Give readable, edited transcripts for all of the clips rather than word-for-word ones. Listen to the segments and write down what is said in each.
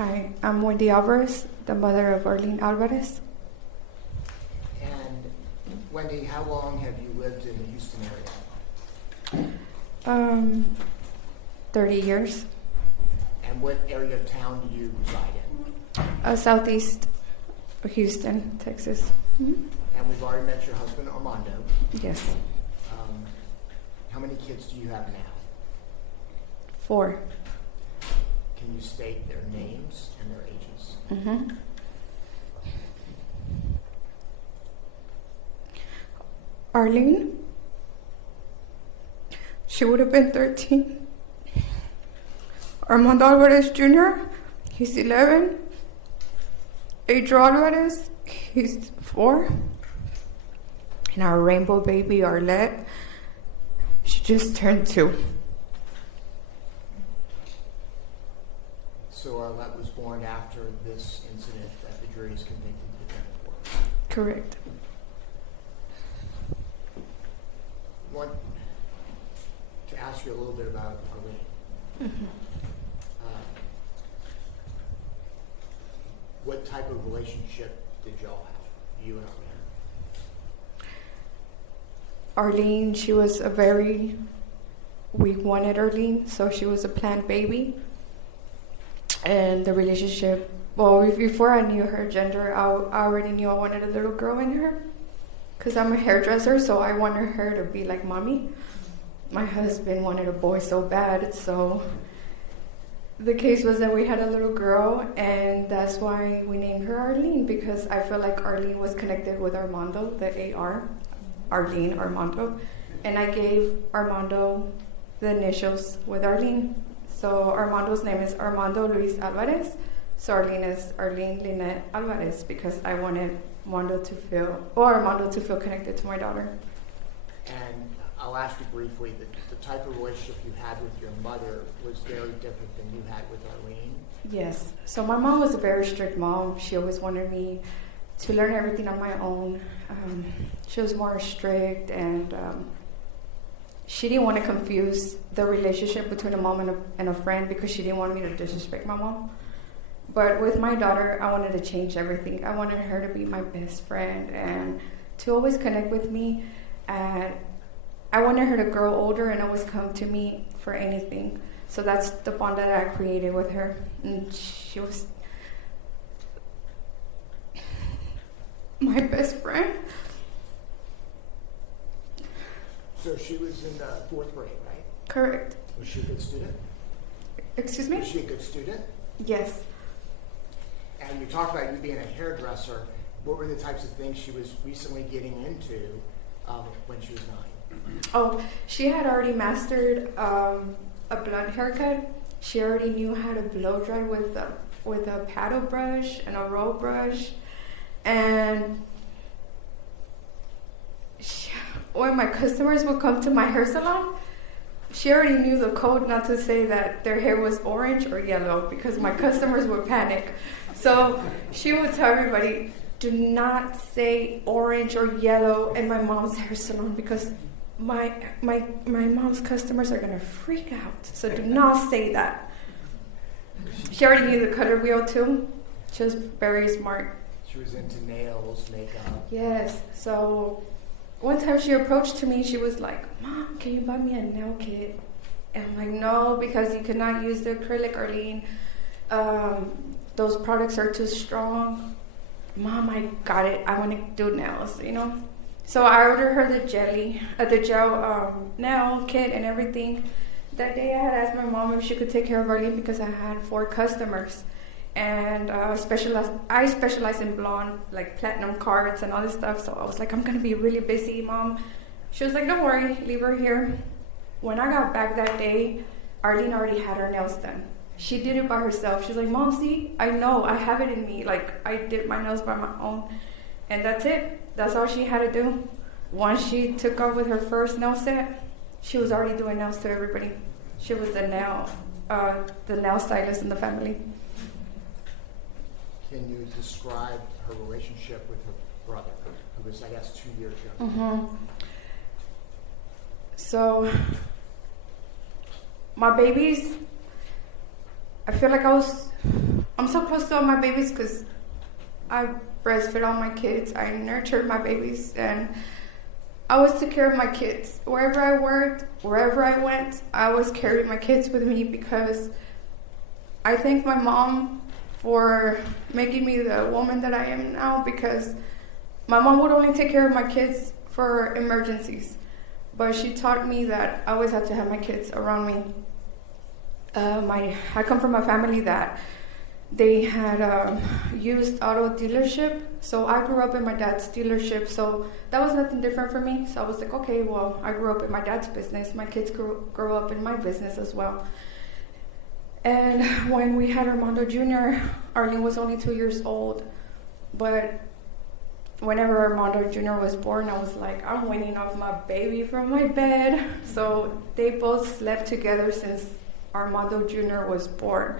Hi, I'm Wendy Alvarez, the mother of Arlene Alvarez. And Wendy, how long have you lived in the Houston area? 30 years. And what area of town do you reside in? Southeast Houston, Texas. Mm-hmm. And we've already met your husband, Armando. Yes. How many kids do you have now? 4. Can you state their names and their ages? Mm-hmm. Arlene, she would have been 13. Armando Alvarez Jr., he's 11. Adriel Alvarez, he's 4. And our rainbow baby, Arlette, she just turned 2. So Arlette was born after this incident that the jury is convicted of defendant for. Correct. I want to ask you a little bit about Arlene. Mm-hmm. What type of relationship did y'all have, you and Arlene? Arlene, she was we wanted Arlene, so she was a planned baby. And the relationship, well, before I knew her gender, I already knew I wanted a little girl in her. Because I'm a hairdresser, so I wanted her to be like mommy. My husband wanted a boy so bad, so the case was that we had a little girl, and that's why we named her Arlene, because I felt like Arlene was connected with Armando, the AR, Arlene, Armando. And I gave Armando the initials with Arlene. So Armando's name is Armando Luis Alvarez. So Arlene is Arlene Lynette Alvarez, because I wanted Armando to feel connected to my daughter. And I'll ask you briefly, the type of relationship you had with your mother was very different than you had with Arlene? Yes. So my mom was a very strict mom. She always wanted me to learn everything on my own. She was more strict, and she didn't want to confuse the relationship between a mom and a friend, because she didn't want me to disrespect my mom. But with my daughter, I wanted to change everything. I wanted her to be my best friend and to always connect with me. And I wanted her to grow older and always come to me for anything. So that's the bond that I created with her. And she was my best friend. So she was in the 4th grade, right? Correct. Was she a good student? Excuse me? Was she a good student? Yes. And you talked about you being a hairdresser. What were the types of things she was recently getting into when she was 9? Oh, she had already mastered a blonde haircut. She already knew how to blow dry with a paddle brush and a roll brush. And when my customers would come to my hair salon, she already knew the code not to say that their hair was orange or yellow, because my customers would panic. So she would tell everybody, do not say orange or yellow in my mom's hair salon, because my mom's customers are going to freak out. So do not say that. She already knew the color wheel too. She was very smart. She was into nails, makeup. Yes. So one time she approached to me, she was like, Mom, can you buy me a nail kit? And I'm like, no, because you cannot use the acrylic, Arlene. Those products are too strong. Mom, I got it. I want to do nails, So I ordered her the gel nail kit and everything. That day I had asked my mom if she could take care of Arlene, because I had 4 customers. And I specialize in blonde, like platinum cards and all this stuff. So I was like, I'm going to be really busy, Mom. She was like, don't worry, leave her here. When I got back that day, Arlene already had her nails done. She did it by herself. She's like, Mom, see, I know, I have it in me. Like, I did my nails by my own. And that's it. That's all she had to do. Once she took off with her first nail set, she was already doing nails to everybody. She was the nail stylist in the family. Can you describe her relationship with her brother, who was, I guess, 2 years younger? Mm-hmm. So, my babies, I feel like I was I'm so close to all my babies because I breastfed all my kids. I nurtured my babies, and I always took care of my kids. Wherever I worked, wherever I went, I always carried my kids with me because I thank my mom for making me the woman that I am now, because my mom would only take care of my kids for emergencies. But she taught me that I always have to have my kids around me. I come from a family that they had used auto dealership, so I grew up in my dad's dealership, so that was nothing different for me. So I was like, okay, well, I grew up in my dad's business. My kids grow up in my business as well. And when we had Armando Jr., Arlene was only 2 years old, but whenever Armando Jr. was born, I was like, I'm weaning off my baby from my bed. So they both slept together since Armando Jr. was born.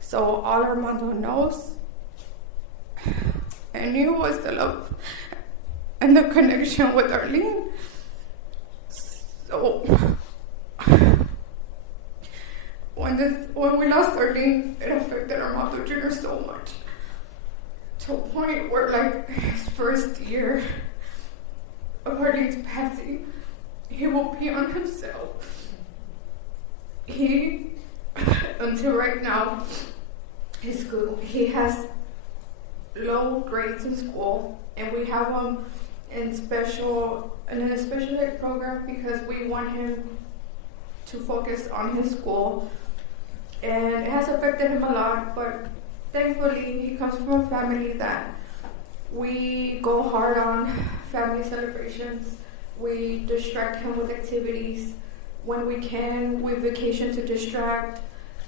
So all Armando knows and knew was the love and the connection with Arlene. So when we lost Arlene, it affected Armando Jr. so much, to a point where, like, his first year of Arlene's passing, he will pee on himself. Until right now, he has low grades in school, and we have him in a special ed program because we want him to focus on his school, and it has affected him a lot. But thankfully, he comes from a family that we go hard on family celebrations. We distract him with activities. When we can, we vacation to distract.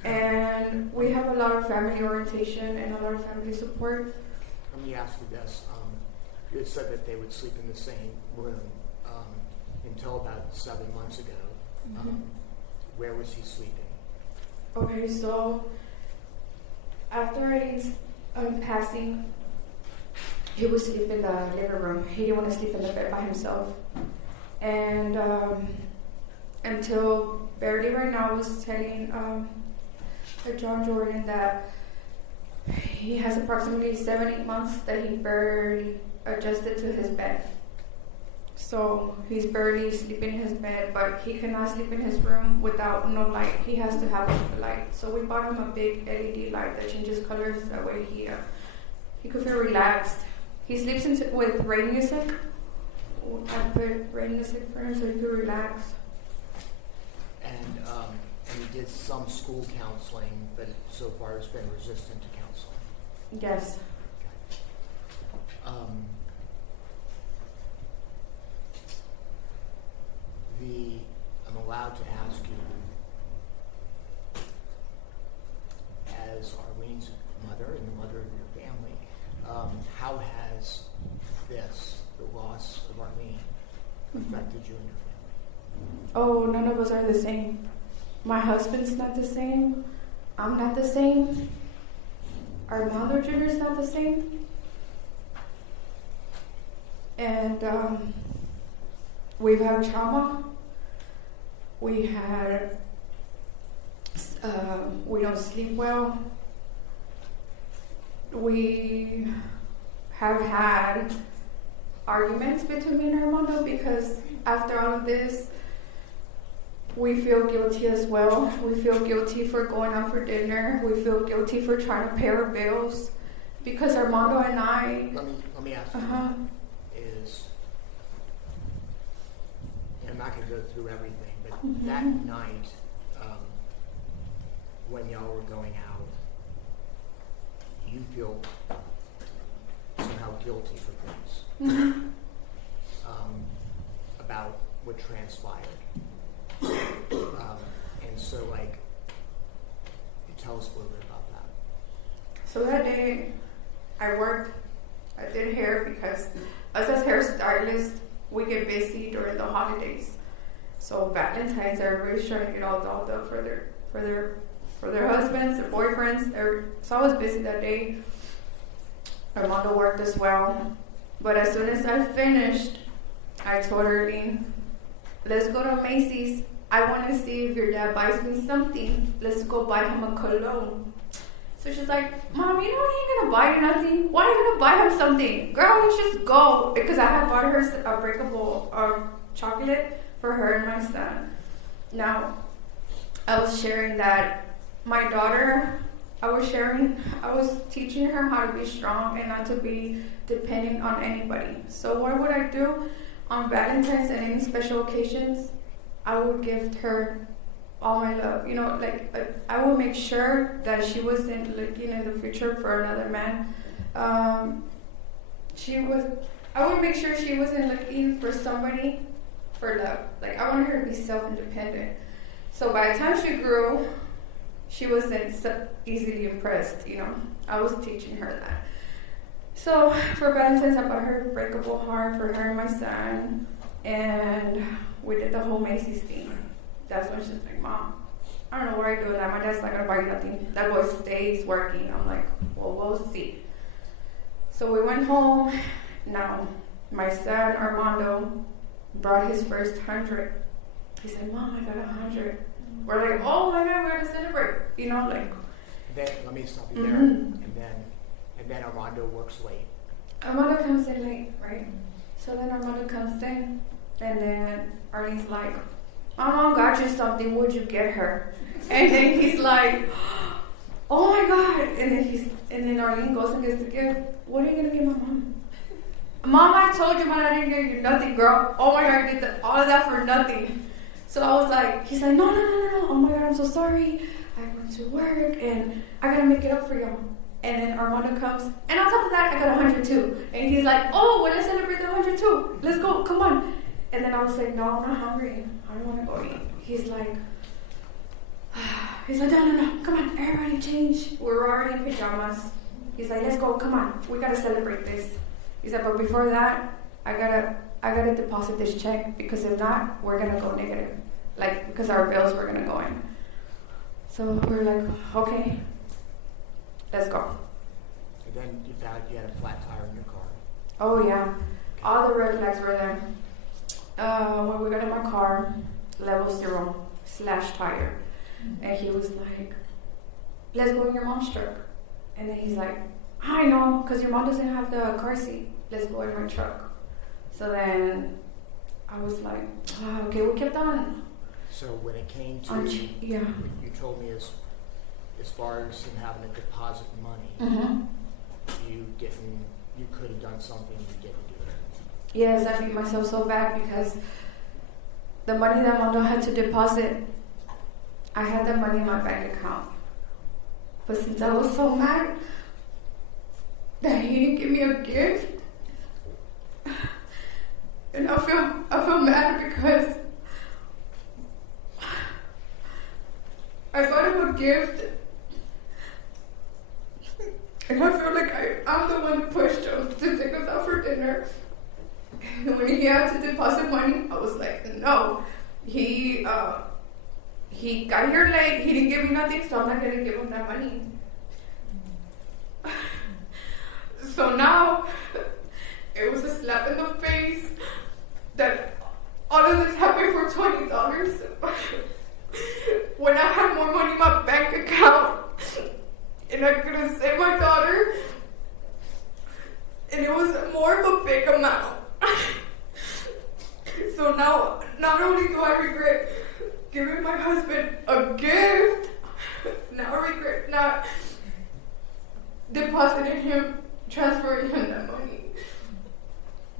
And we have a lot of family orientation and a lot of family support. Let me ask you this. You had said that they would sleep in the same room until about 7 months ago. Mm-hmm. Where was he sleeping? Okay, so after Arlene's passing, he would sleep in the living room. He didn't want to sleep in the bed by himself. And until barely right now, I was telling John Jordan that he has approximately 7-8 months that he barely adjusted to his bed. So he's barely sleeping in his bed, but he cannot sleep in his room without no light. He has to have a light. So we bought him a big LED light that changes colors. That way he could feel relaxed. He sleeps with rain music. I put rain music for him so he could relax. And he did some school counseling, but so far has been resistant to counseling. Yes. Okay. I'm allowed to ask you, as Arlene's mother and the mother of your family, how has the loss of Arlene, affected you and your family? Oh, none of us are the same. My husband's not the same. I'm not the same. Armando Jr. is not the same. And we've had trauma. We don't sleep well. We have had arguments between me and Armando because after all of this, we feel guilty as well. We feel guilty for going out for dinner. We feel guilty for trying to pay our bills because Armando and I. Let me ask you. I'm not going to go through everything, but that night, when y'all were going out, you feel somehow guilty for things about what transpired. And so, tell us a little bit about that. So that day, I worked. I did hair because us as hairstylists, we get busy during the holidays. So Valentine's, everybody's trying to get all dolled up for their husbands, their boyfriends. So I was busy that day. Armando worked as well. But as soon as I finished, I told Arlene, let's go to Macy's. I want to see if your dad buys me something. Let's go buy him a cologne. So she's like, Mom, you know he ain't gonna buy you nothing. Why are you gonna buy him something? Girl, let's just go. Because I had bought her a breakable chocolate for her and my son. Now, I was sharing that my daughter, I was teaching her how to be strong and not to be dependent on anybody. So what would I do? On Valentine's and any special occasions, I would give her all my love. You know, like I would make sure that she wasn't looking in the future for another man. I would make sure she wasn't looking for somebody for love. Like, I wanted her to be self-independent. So by the time she grew, she wasn't so easily impressed, you know. I was teaching her that. So for Valentine's, I bought her a breakable heart for her and my son. And we did the whole Macy's thing. That's when she's like, Mom, I don't know why you're doing that. My dad's not going to buy you nothing. That boy stays working. I'm like, well, we'll see. So we went home. Now, my son, Armando, brought his first 100. He said, Mom, I got 100. We're like, oh my God, we're going to celebrate. You know, like. Then, let me stop you there. And then Armando works late. Armando comes in late, right? So then Armando comes in, and then Arlene's like, my mom got you something, would you get her? And then he's like, oh my God. And then Arlene goes and gets the gift. What are you going to give my mom? Mom, I told you, man, I didn't give you nothing, girl. Oh my God, you did all of that for nothing. So I was like, he's like, no. Oh my God, I'm so sorry. I went to work and I got to make it up for y'all. And then Armando comes, and on top of that, I got 100 too. And he's like, oh, well, let's celebrate the 100 too. Let's go, come on. And then I was like, no, I'm not hungry. I don't want to go eat. He's like, no, come on, everybody change. We're already in pajamas. He's like, let's go, come on. We got to celebrate this. He said, but before that, I gotta deposit this check, because if not, we're gonna go negative. Like, because our bills were gonna go in. So we're like, okay, let's go. And then you found you had a flat tire in your car. Oh yeah, all the red flags were there. When we got in my car, level 0, slash tire. And he was like, let's go in your mom's truck. And then he's like, I know, because your mom doesn't have the car seat. Let's go in my truck. So then I was like, oh, okay, we kept on. So when it came to, you told me as far as him having to deposit money, you could have done something, you didn't do it. Yes, I beat myself so bad, because the money that Mondo had to deposit, I had that money in my bank account. But since I was so mad that he didn't give me a gift, and I feel mad because I got him a gift, and I feel like I'm the one who pushed him to take us out for dinner. And when he had to deposit money, I was like, no. He got here late. He didn't give me nothing, so I'm not gonna give him that money. So now it was a slap in the face that all of this happened for $20 when I had more money in my bank account and I could have saved my daughter, and it was more of a big amount. So now, not only do I regret giving my husband a gift, now I regret not depositing him, transferring him that money.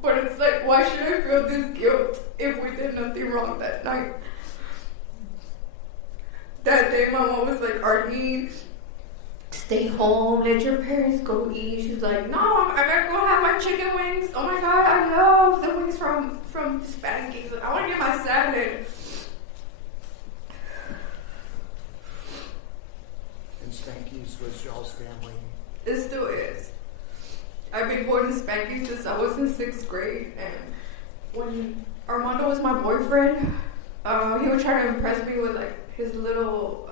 But it's like, why should I feel this guilt if we did nothing wrong that night? That day, my mom was like, Arlene, stay home, let your parents go eat. She's like, no, I gotta go have my chicken wings. Oh my God, I love the wings from Spanky's. I want to get my salad. And Spanky's was y'all's family? It still is. I've been going to Spanky's since I was in 6th grade, and when Armando was my boyfriend, he would try to impress me with like his little,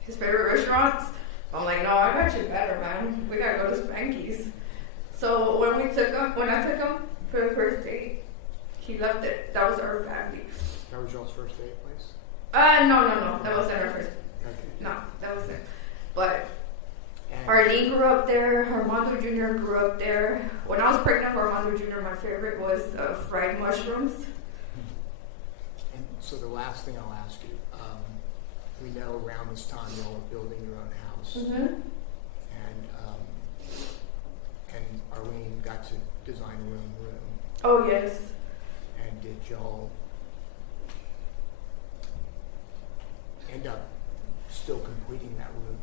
his favorite restaurants. I'm like, no, I got you better, man. We gotta go to Spanky's. So when I took him for the first date, he loved it. That was our family. That was y'all's first date place? No. That wasn't our first. Okay. No, that wasn't. But Arlene grew up there. Armando Jr. grew up there. When I was pregnant with Armando Jr., my favorite was fried mushrooms. And so the last thing I'll ask you, we know around this time you all are building your own house. Mm-hmm. And Arlene got to design her own room. Oh, yes. And did y'all end up still completing that room?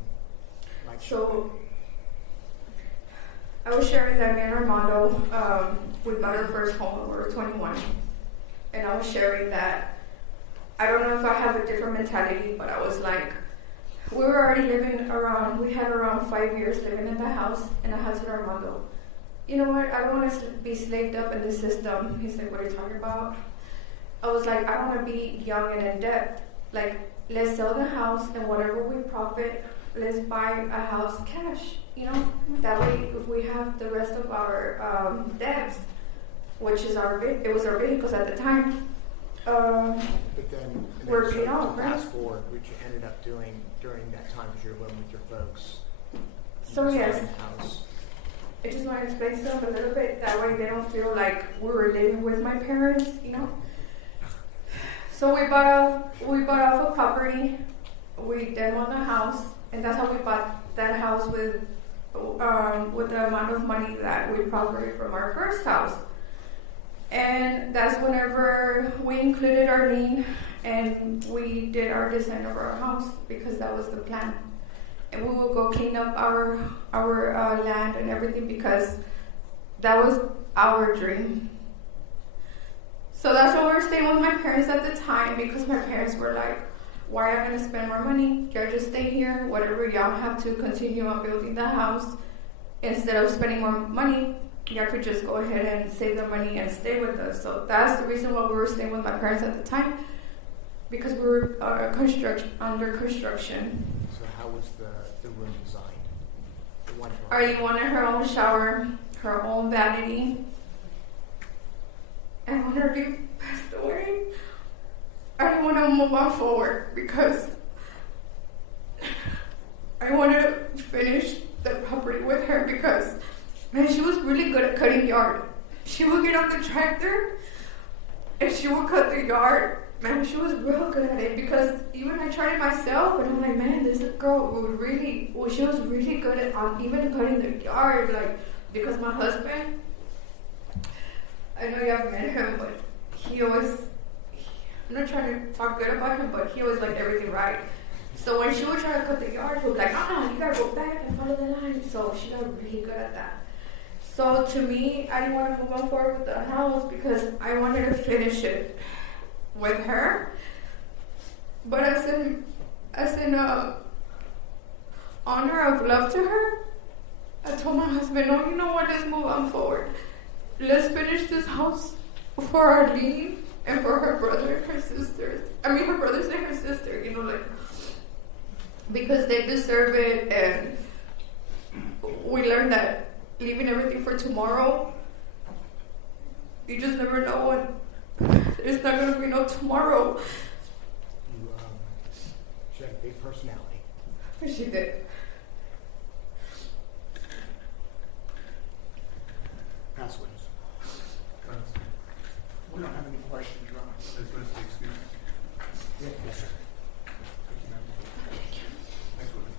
So, I was sharing that me and Armando, we bought our first home when we were 21. And I was sharing that, I don't know if I have a different mentality, but I was like, we were already we had around 5 years living in the house, and I had to Armando, you know what, I don't want to be slaved up in the system. He's like, what are you talking about? I was like, I don't want to be young and in debt. Like, let's sell the house, and whatever we profit, let's buy a house cash, you know? That way, if we have the rest of our debts, which is it was our vehicles at the time, but then we're paid off, right? Fast forward, which you ended up doing during that time because you're living with your folks. So yes, house. I just want to explain stuff a little bit. That way they don't feel like we were living with my parents, you know? So we bought off a property, we demoed the house, and that's how we bought that house with the amount of money that we profited from our first house. And that's whenever we included Arlene and we did our design of our house, because that was the plan. And we would go clean up our land and everything, because that was our dream. So that's why we were staying with my parents at the time, because my parents were like, why am I going to spend more money? Y'all just stay here. Whatever y'all have to continue on building the house, instead of spending more money, y'all could just go ahead and save the money and stay with us. So that's the reason why we were staying with my parents at the time, because we were under construction. So how was the room designed? Arlene wanted her own shower, her own vanity. And when Arlene passed away, I didn't want to move on forward, because I wanted to finish the property with her, because, man, she was really good at cutting yard. She would get on the tractor and she would cut the yard. Man, she was real good at it, because even I tried it myself, and I'm like, man, this girl she was really good at even cutting the yard, like, because my husband, I know you haven't met him, but I'm not trying to talk good about him, but he always liked everything right. So when she would try to cut the yard, he would be like, you gotta go back and follow the line. So she got really good at that. So to me, I didn't want to move on forward with the house, because I wanted to finish it with her. But as an honor of love to her, I told my husband, no, you know what, let's move on forward. Let's finish this house for Arlene and for her brother and her sisters. Her brothers and her sister, you know, like, because they deserve it. And we learned that leaving everything for tomorrow, you just never know when there's not going to be no tomorrow. She had a big personality. She did.